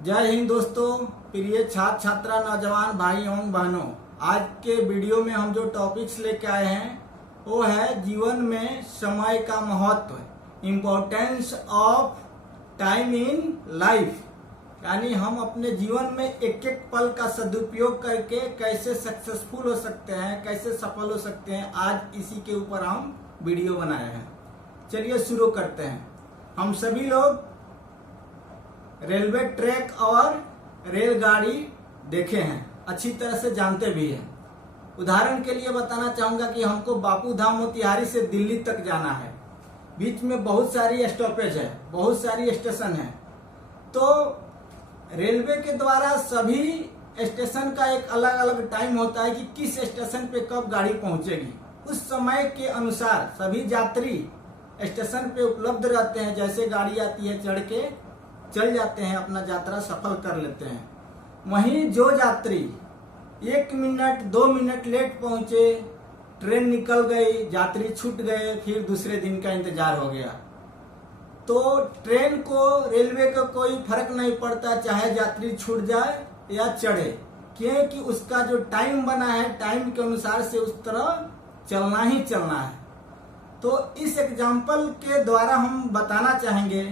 जय हिंद दोस्तों, प्रिय छात्र छात्रा नौजवान भाई एवं बहनों। आज के वीडियो में हम जो टॉपिक्स लेके आए हैं वो है जीवन में समय का महत्व, importance of time in life. यानी हम अपने जीवन में एक एक पल का सदुपयोग करके कैसे सक्सेसफुल हो सकते हैं, कैसे सफल हो सकते हैं, आज इसी के ऊपर हम वीडियो बनाए हैं। चलिए शुरू करते हैं। हम सभी लोग रेलवे ट्रैक और रेलगाड़ी देखे हैं, अच्छी तरह से जानते भी हैं। उदाहरण के लिए बताना चाहूंगा कि हमको बापू धाम मोतिहारी से दिल्ली तक जाना है। बीच में बहुत सारी स्टॉपेज है, बहुत सारी स्टेशन है। तो रेलवे के द्वारा सभी स्टेशन का एक अलग अलग टाइम होता है कि किस स्टेशन पे कब गाड़ी पहुंचेगी। उस समय के अनुसार सभी यात्री स्टेशन पे उपलब्ध रहते हैं। जैसे गाड़ी आती है चढ़ के चल जाते हैं, अपना यात्रा सफल कर लेते हैं। वहीं जो यात्री 1 मिनट 2 मिनट लेट पहुंचे, ट्रेन निकल गई, यात्री छूट गए, फिर दूसरे दिन का इंतजार हो गया। तो ट्रेन को रेलवे का कोई फर्क नहीं पड़ता, चाहे यात्री छूट जाए या चढ़े, क्योंकि उसका जो टाइम बना है टाइम के अनुसार से उस तरह चलना ही चलना है। तो इस एग्जाम्पल के द्वारा हम बताना चाहेंगे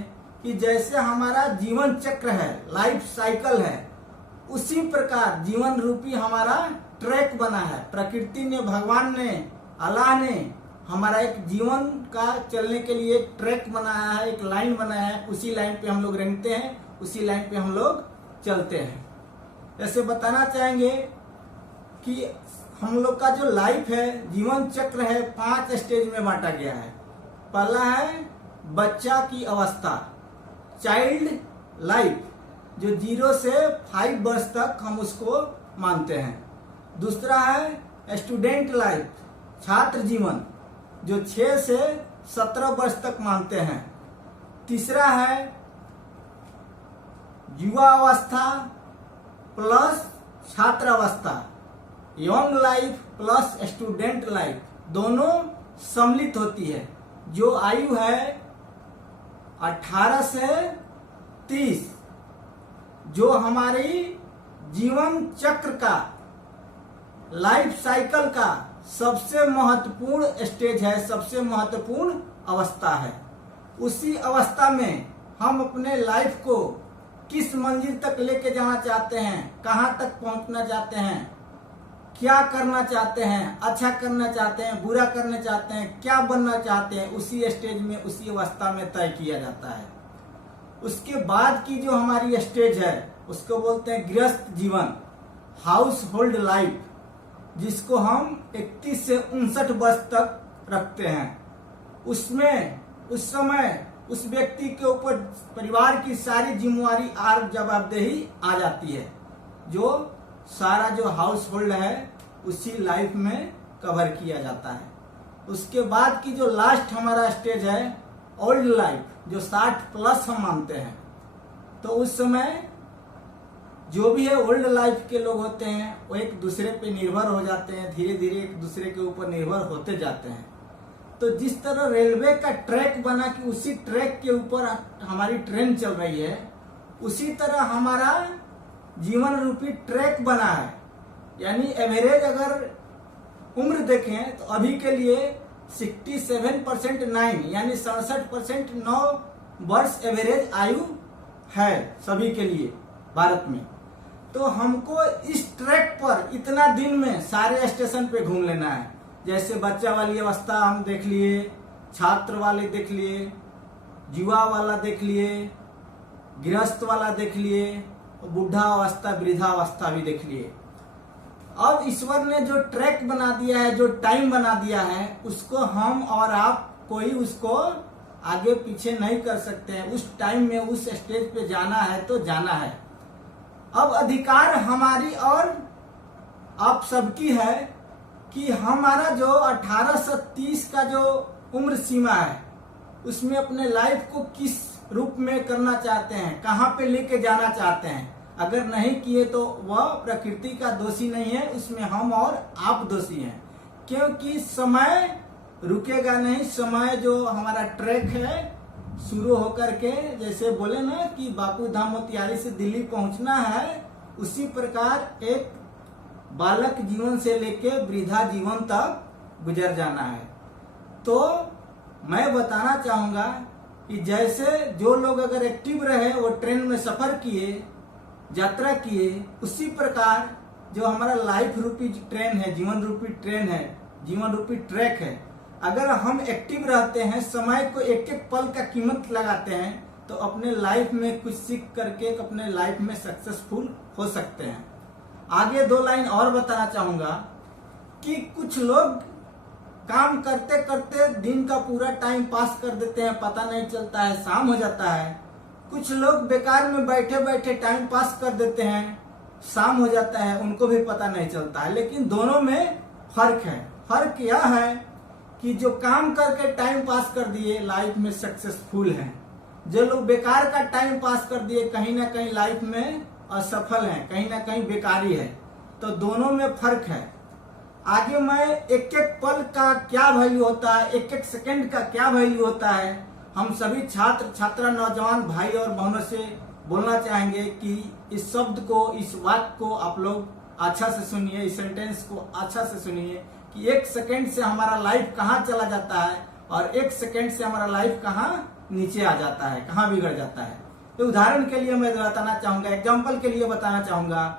कि जैसे हमारा जीवन चक्र है, लाइफ साइकिल है, उसी प्रकार जीवन रूपी हमारा ट्रैक बना है। प्रकृति ने, भगवान ने, अल्लाह ने हमारा एक जीवन का चलने के लिए एक ट्रैक बनाया है, एक लाइन बनाया है। उसी लाइन पे हम लोग रेंगते हैं, उसी लाइन पे हम लोग चलते हैं। जैसे बताना चाहेंगे कि हम लोग का जो लाइफ है, जीवन चक्र है, 5 स्टेज में बांटा गया है। पहला है बच्चा की अवस्था, चाइल्ड लाइफ, जो 0 से 5 वर्ष तक हम उसको मानते हैं। दूसरा है स्टूडेंट लाइफ, छात्र जीवन, जो 6 से 17 वर्ष तक मानते हैं। तीसरा है युवा अवस्था प्लस छात्र अवस्था, young life plus student life, दोनों सम्मिलित होती है। जो आयु है 18 से 30, जो हमारी जीवन चक्र का, लाइफ साइकिल का सबसे महत्वपूर्ण स्टेज है, सबसे महत्वपूर्ण अवस्था है। उसी अवस्था में हम अपने लाइफ को किस मंजिल तक लेके जाना चाहते हैं, कहाँ तक पहुंचना चाहते हैं, क्या करना चाहते हैं, अच्छा करना चाहते हैं, बुरा करना चाहते हैं, क्या बनना चाहते हैं, उसी स्टेज में, उसी अवस्था में तय किया जाता है। उसके बाद की जो हमारी स्टेज है उसको बोलते हैं गृहस्थ जीवन, हाउस होल्ड लाइफ, जिसको हम 31 से 59 वर्ष तक रखते हैं। उसमें उस समय उस व्यक्ति के ऊपर परिवार की सारी जिम्मेवारी और जवाबदेही आ जाती है। जो सारा जो हाउस होल्ड है उसी लाइफ में कवर किया जाता है। उसके बाद की जो लास्ट हमारा स्टेज है ओल्ड लाइफ, जो 60 प्लस हम मानते हैं। तो उस समय जो भी है ओल्ड लाइफ के लोग होते हैं वो एक दूसरे पे निर्भर हो जाते हैं, धीरे धीरे एक दूसरे के ऊपर निर्भर होते जाते हैं। तो जिस तरह रेलवे का ट्रैक बना कि उसी ट्रैक के ऊपर हमारी ट्रेन चल रही है, उसी तरह हमारा जीवन रूपी ट्रैक बना है। यानी एवरेज अगर उम्र देखें तो अभी के लिए 67% 9 यानी 67% 9 वर्ष एवरेज आयु है सभी के लिए भारत में। तो हमको इस ट्रैक पर इतना दिन में सारे स्टेशन पे घूम लेना है। जैसे बच्चा वाली अवस्था हम देख लिए, छात्र वाले देख लिए, युवा वाला देख लिए, गृहस्थ वाला देख लिए, बुढ़ा अवस्था, वृद्धावस्था भी देख लिए। अब ईश्वर ने जो ट्रैक बना दिया है, जो टाइम बना दिया है, उसको हम और आप कोई उसको आगे पीछे नहीं कर सकते हैं। उस टाइम में उस स्टेज पे जाना है तो जाना है। अब अधिकार हमारी और आप सबकी है कि हमारा जो 18 से 30 का जो उम्र सीमा है उसमें अपने लाइफ को किस रूप में करना चाहते हैं, कहाँ पे लेके जाना चाहते हैं। अगर नहीं किए तो वह प्रकृति का दोषी नहीं है, उसमें हम और आप दोषी हैं। क्योंकि समय रुकेगा नहीं, समय जो हमारा ट्रैक है शुरू होकर के जैसे बोले ना कि बापू धाम मोतिहारी से दिल्ली पहुंचना है, उसी प्रकार एक बालक जीवन से लेके वृद्धा जीवन तक गुजर जाना है। तो मैं बताना चाहूंगा कि जैसे जो लोग अगर एक्टिव रहे, वो ट्रेन में सफर किए, यात्रा किए, उसी प्रकार जो हमारा लाइफ रूपी ट्रेन है, जीवन रूपी ट्रेन है, जीवन रूपी ट्रैक है, अगर हम एक्टिव रहते हैं, समय को एक एक पल का कीमत लगाते हैं, तो अपने लाइफ में कुछ सीख करके अपने लाइफ में सक्सेसफुल हो सकते हैं। आगे 2 लाइन और बताना चाहूंगा कि कुछ लोग काम करते करते दिन का पूरा टाइम पास कर देते हैं, पता नहीं चलता है, शाम हो जाता है। कुछ लोग बेकार में बैठे बैठे टाइम पास कर देते हैं, शाम हो जाता है, उनको भी पता नहीं चलता है। लेकिन दोनों में फर्क है। फर्क यह है कि जो काम करके टाइम पास कर दिए लाइफ में सक्सेसफुल हैं, जो लोग बेकार का टाइम पास कर दिए कहीं ना कहीं लाइफ में असफल हैं, कहीं ना कहीं बेकारी है। तो दोनों में फर्क है। आगे मैं एक एक पल का क्या वैल्यू होता है, एक एक सेकंड का क्या वैल्यू होता है, हम सभी छात्र छात्रा नौजवान भाई और बहनों से बोलना चाहेंगे कि इस शब्द को, इस वाक्य को आप लोग अच्छा से सुनिए, इस सेंटेंस को अच्छा से सुनिए कि 1 सेकंड से हमारा लाइफ कहाँ चला जाता है और 1 सेकंड से हमारा लाइफ कहाँ नीचे आ जाता है, कहाँ बिगड़ जाता है। तो उदाहरण के लिए मैं बताना चाहूंगा, एग्जाम्पल के लिए बताना चाहूंगा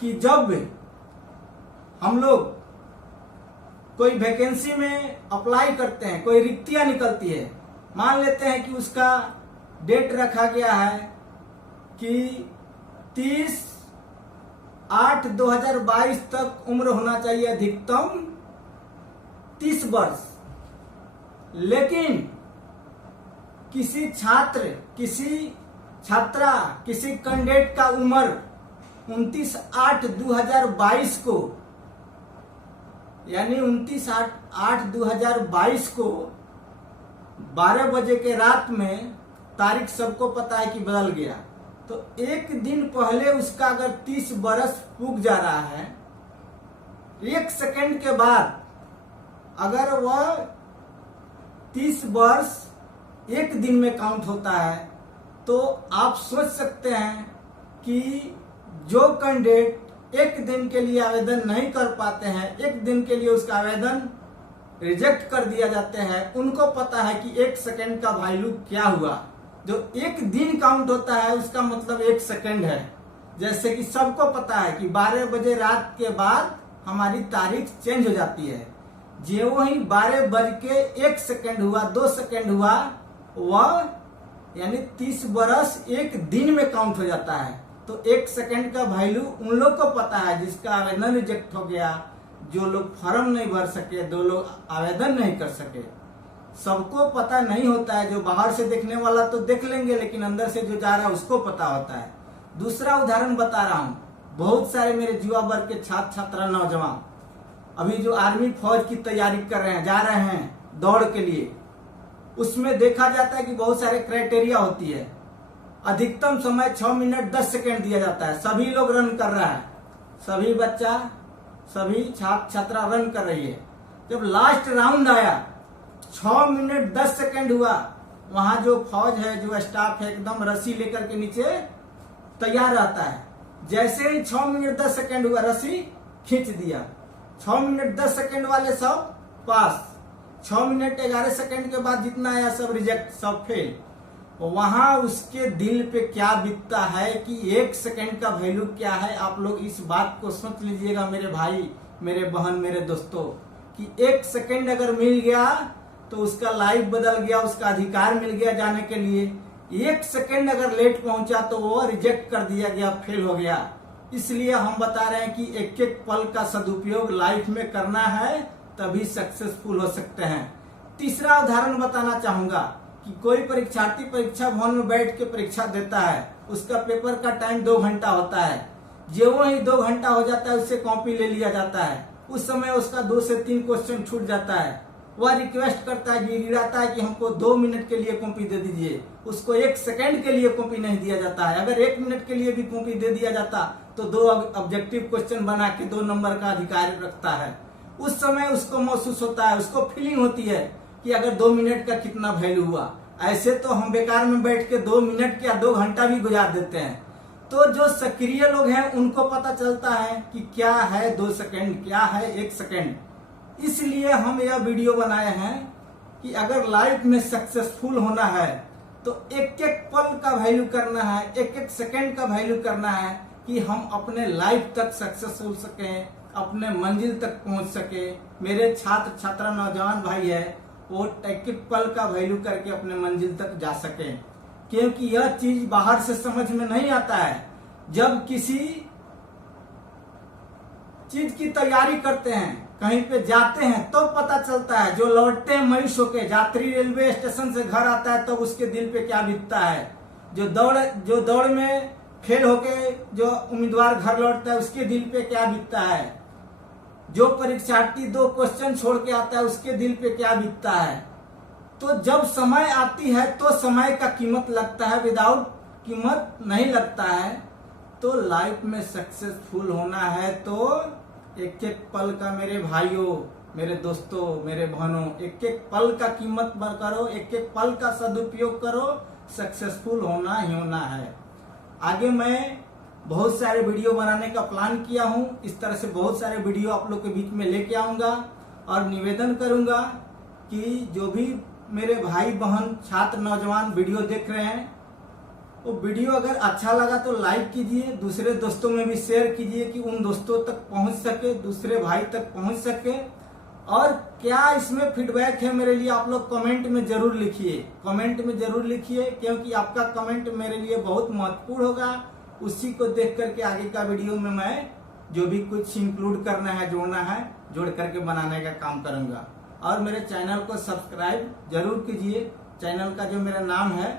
कि जब हम लोग कोई वैकेंसी में अप्लाई करते हैं, कोई रिक्तियां निकलती है, मान लेते हैं कि उसका डेट रखा गया है कि 30/8/2022 तक उम्र होना चाहिए अधिकतम 30 वर्ष। लेकिन किसी छात्र, किसी छात्रा, किसी कैंडिडेट का उम्र 29/8/2022 को, यानी 29/8/2022 को 12 बजे के रात में, तारीख सबको पता है कि बदल गया, तो 1 दिन पहले उसका अगर 30 बरस पूग जा रहा है, 1 सेकंड के बाद अगर वह 30 वर्ष 1 दिन में काउंट होता है, तो आप सोच सकते हैं कि जो कैंडिडेट 1 दिन के लिए आवेदन नहीं कर पाते हैं, 1 दिन के लिए उसका आवेदन रिजेक्ट कर दिया जाते हैं, उनको पता है कि 1 सेकंड का वैल्यू क्या हुआ। जो 1 दिन काउंट होता है उसका मतलब 1 सेकंड है। जैसे कि सबको पता है कि 12 बजे रात के बाद हमारी तारीख चेंज हो जाती है। जो वही 12:01 हुआ, 2 सेकंड हुआ, वह यानी 30 बरस 1 दिन में काउंट हो जाता है। तो 1 सेकंड का वैल्यू उन लोग को पता है जिसका आवेदन रिजेक्ट हो गया, जो लोग फॉर्म नहीं भर सके, 2 लोग आवेदन नहीं कर सके। सबको पता नहीं होता है, जो बाहर से देखने वाला तो देख लेंगे, लेकिन अंदर से जो जा रहा है उसको पता होता है। दूसरा उदाहरण बता रहा हूँ, बहुत सारे मेरे युवा वर्ग के छात्र छात्रा नौजवान अभी जो आर्मी फौज की तैयारी कर रहे हैं, जा रहे हैं दौड़ के लिए, उसमें देखा जाता है कि बहुत सारे क्राइटेरिया होती है। अधिकतम समय 6 मिनट 10 सेकंड दिया जाता है। सभी लोग रन कर रहा है, सभी बच्चा, सभी छात्र छात्रा रन कर रही है। जब लास्ट राउंड आया, 6 मिनट 10 सेकंड हुआ, वहां जो फौज है, जो स्टाफ है, एकदम रस्सी लेकर के नीचे तैयार रहता है। जैसे ही 6 मिनट 10 सेकंड हुआ, रस्सी खींच दिया। 6 मिनट 10 सेकंड वाले सब पास, 6 मिनट 11 सेकंड के बाद जितना आया सब रिजेक्ट, सब फेल। वहां उसके दिल पे क्या बीतता है कि 1 सेकंड का वैल्यू क्या है। आप लोग इस बात को सोच लीजिएगा मेरे भाई, मेरे बहन, मेरे दोस्तों, कि 1 सेकंड अगर मिल गया तो उसका लाइफ बदल गया, उसका अधिकार मिल गया जाने के लिए। 1 सेकंड अगर लेट पहुंचा तो वो रिजेक्ट कर दिया गया, फेल हो गया। इसलिए हम बता रहे हैं कि एक एक पल का सदुपयोग लाइफ में करना है, तभी सक्सेसफुल हो सकते हैं। तीसरा उदाहरण बताना चाहूंगा कि कोई परीक्षार्थी परीक्षा भवन में बैठ के परीक्षा देता है, उसका पेपर का टाइम 2 घंटा होता है। जो वही 2 घंटा हो जाता है, उससे कॉपी ले लिया जाता है। उस समय उसका 2 से 3 क्वेश्चन छूट जाता है। वह रिक्वेस्ट करता है, गिड़गिड़ाता है कि हमको 2 मिनट के लिए कॉपी दे दीजिए। उसको 1 सेकंड के लिए कॉपी नहीं दिया जाता है। अगर 1 मिनट के लिए भी कॉपी दे दिया जाता तो 2 ऑब्जेक्टिव क्वेश्चन बना के 2 नंबर का अधिकार रखता है। उस समय उसको महसूस होता है, उसको फीलिंग होती है कि अगर 2 मिनट का कितना वैल्यू हुआ, ऐसे तो हम बेकार में बैठ के 2 मिनट या 2 घंटा भी गुजार देते हैं। तो जो सक्रिय लोग हैं उनको पता चलता है कि क्या है 2 सेकंड, क्या है 1 सेकंड। इसलिए हम यह वीडियो बनाए हैं कि अगर लाइफ में सक्सेसफुल होना है तो एक एक पल का वैल्यू करना है, एक एक सेकंड का वैल्यू करना है कि हम अपने लाइफ तक सक्सेस हो सके, अपने मंजिल तक पहुंच सके। मेरे छात्र छात्रा नौजवान भाई है वो एक एक पल का वैल्यू करके अपने मंजिल तक जा सके, क्योंकि यह चीज बाहर से समझ में नहीं आता है। जब किसी चीज की तैयारी करते हैं, कहीं पे जाते हैं तो पता चलता है। जो लौटते हैं मयूष होके, यात्री रेलवे स्टेशन से घर आता है तो उसके दिल पे क्या बीतता है। जो दौड़ में फेल होके जो उम्मीदवार घर लौटता है उसके दिल पे क्या बीतता है। जो परीक्षार्थी 2 क्वेश्चन छोड़ के आता है उसके दिल पे क्या बीतता है। तो जब समय आती है तो समय का कीमत लगता है, विदाउट कीमत नहीं लगता है। तो लाइफ में सक्सेसफुल होना है तो एक एक पल का, मेरे भाइयों, मेरे दोस्तों, मेरे बहनों, एक एक पल का कीमत करो, एक एक पल का सदुपयोग करो। सक्सेसफुल होना ही होना है। आगे मैं बहुत सारे वीडियो बनाने का प्लान किया हूं। इस तरह से बहुत सारे वीडियो आप लोग के बीच में लेके आऊंगा और निवेदन करूंगा कि जो भी मेरे भाई बहन छात्र नौजवान वीडियो देख रहे हैं वो वीडियो अगर अच्छा लगा तो लाइक कीजिए, दूसरे दोस्तों में भी शेयर कीजिए कि उन दोस्तों तक पहुंच सके, दूसरे भाई तक पहुंच सके। और क्या इसमें फीडबैक है मेरे लिए आप लोग कमेंट में जरूर लिखिए, कमेंट में जरूर लिखिए, क्योंकि आपका कमेंट मेरे लिए बहुत महत्वपूर्ण होगा। उसी को देख करके आगे का वीडियो में मैं जो भी कुछ इंक्लूड करना है, जोड़ना है, जोड़ करके बनाने का काम करूंगा। और मेरे चैनल को सब्सक्राइब जरूर कीजिए। चैनल का जो मेरा नाम है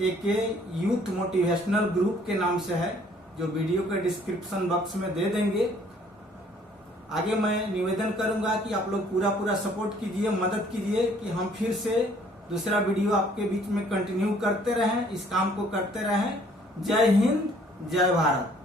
एके यूथ मोटिवेशनल ग्रुप के नाम से है, जो वीडियो के डिस्क्रिप्शन बॉक्स में दे देंगे। आगे मैं निवेदन करूंगा कि आप लोग पूरा सपोर्ट कीजिए, मदद कीजिए कि हम फिर से दूसरा वीडियो आपके बीच में कंटिन्यू करते रहें, इस काम को करते रहें। जय हिंद, जय भारत।